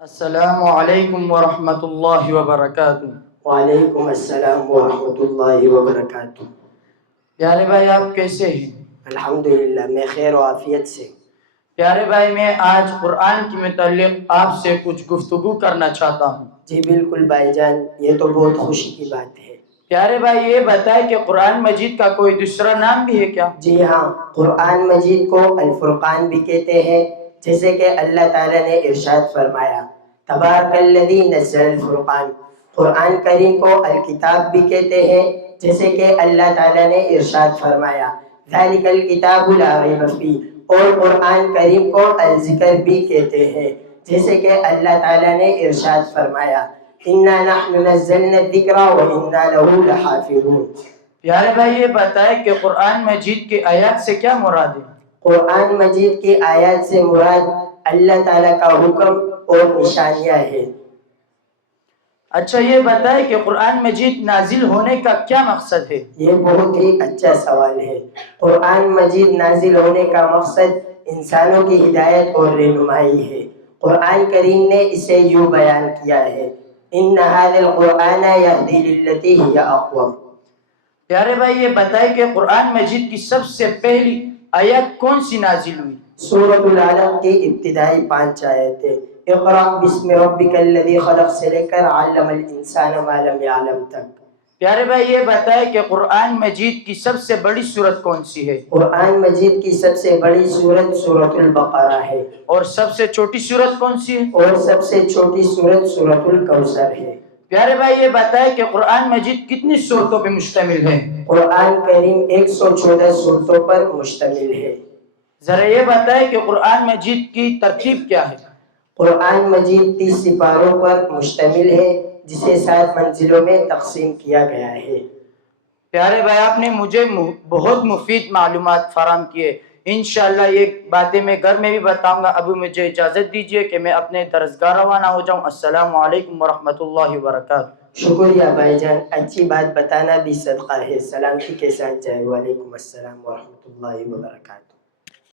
السلام علیکم ورحمۃ اللہ وبرکاتہ۔ وعلیکم السلام ورحمۃ اللہ وبرکاتہ۔ پیارے بھائی، آپ کیسے ہیں؟ الحمدللہ، میں خیر و عافیت سے۔ پیارے بھائی، میں آج قرآن کے متعلق آپ سے کچھ گفتگو کرنا چاہتا ہوں۔ جی بالکل بھائی جان، یہ تو بہت خوشی کی بات ہے۔ پیارے بھائی، یہ بتائیں کہ قرآن مجید کا کوئی دوسرا نام بھی ہے کیا؟ جی ہاں، قرآن مجید کو الفرقان بھی کہتے ہیں، جیسے کہ اللہ تعالیٰ نے ارشاد فرمایا تبارک الذی نزل الفرقان۔ قرآن کریم کو الکتاب بھی کہتے ہیں، جیسے کہ اللہ تعالیٰ نے ارشاد فرمایا ذالک الکتاب لا ریب فیہ۔ اور قرآن کریم کو الذکر بھی کہتے ہیں، جیسے کہ اللہ تعالیٰ نے ارشاد فرمایا انا نحن نزلنا الذکر وانا لہ لحافظون۔ پیارے بھائی، یہ بتائیں کہ قرآن مجید کی آیات سے کیا مراد ہے؟ قرآن مجید کی آیات سے مراد اللہ تعالیٰ کا حکم اور نشانیاں ہیں۔ اچھا، یہ بتائیں کہ قرآن مجید نازل ہونے کا کیا مقصد ہے؟ یہ بہت ہی اچھا سوال ہے۔ قرآن مجید نازل ہونے کا مقصد انسانوں کی ہدایت اور رہنمائی ہے۔ قرآن کریم نے اسے یوں بیان کیا ہے ان ھذا القرآن یہدی للتی ہی اقوم۔ پیارے بھائی، یہ بتائیں کہ قرآن مجید کی سب سے پہلی آیت کون سی نازل ہوئی؟ سورۃ العلق کی ابتدائی 5 آیتیں، اقرأ بسم ربک الذی خلق سے لے کر علم الانسان ما لم یعلم تک۔ پیارے بھائی، یہ بتائیں کہ قرآن مجید کی سب سے بڑی سورت کون سی ہے؟ قرآن مجید کی سب سے بڑی سورت سورۃ البقرہ ہے، اور سب سے چھوٹی سورت کون سی ہے؟ اور سب سے چھوٹی سورت سورۃ الکوثر ہے۔ پیارے بھائی، یہ بتائیں کہ قرآن مجید کتنی سورتوں پہ مشتمل ہے؟ قرآن کریم 114 سورتوں پر مشتمل ہے۔ ذرا یہ بتائیں کہ قرآن مجید کی ترتیب کیا ہے؟ قرآن مجید 30 سپاروں پر مشتمل ہے، جسے 7 منزلوں میں تقسیم کیا گیا ہے۔ پیارے بھائی، آپ نے مجھے بہت مفید معلومات فراہم کیے۔ انشاءاللہ یہ باتیں میں گھر میں بھی بتاؤں گا۔ ابھی مجھے اجازت دیجیے کہ میں اپنے درسگاہ روانہ ہو جاؤں۔ السلام علیکم ورحمۃ اللہ وبرکاتہ۔ شکریہ بھائی جان، اچھی بات بتانا بھی صدقہ ہے۔ سلامتی کے ساتھ جائے۔ وعلیکم السلام ورحمۃ اللہ وبرکاتہ۔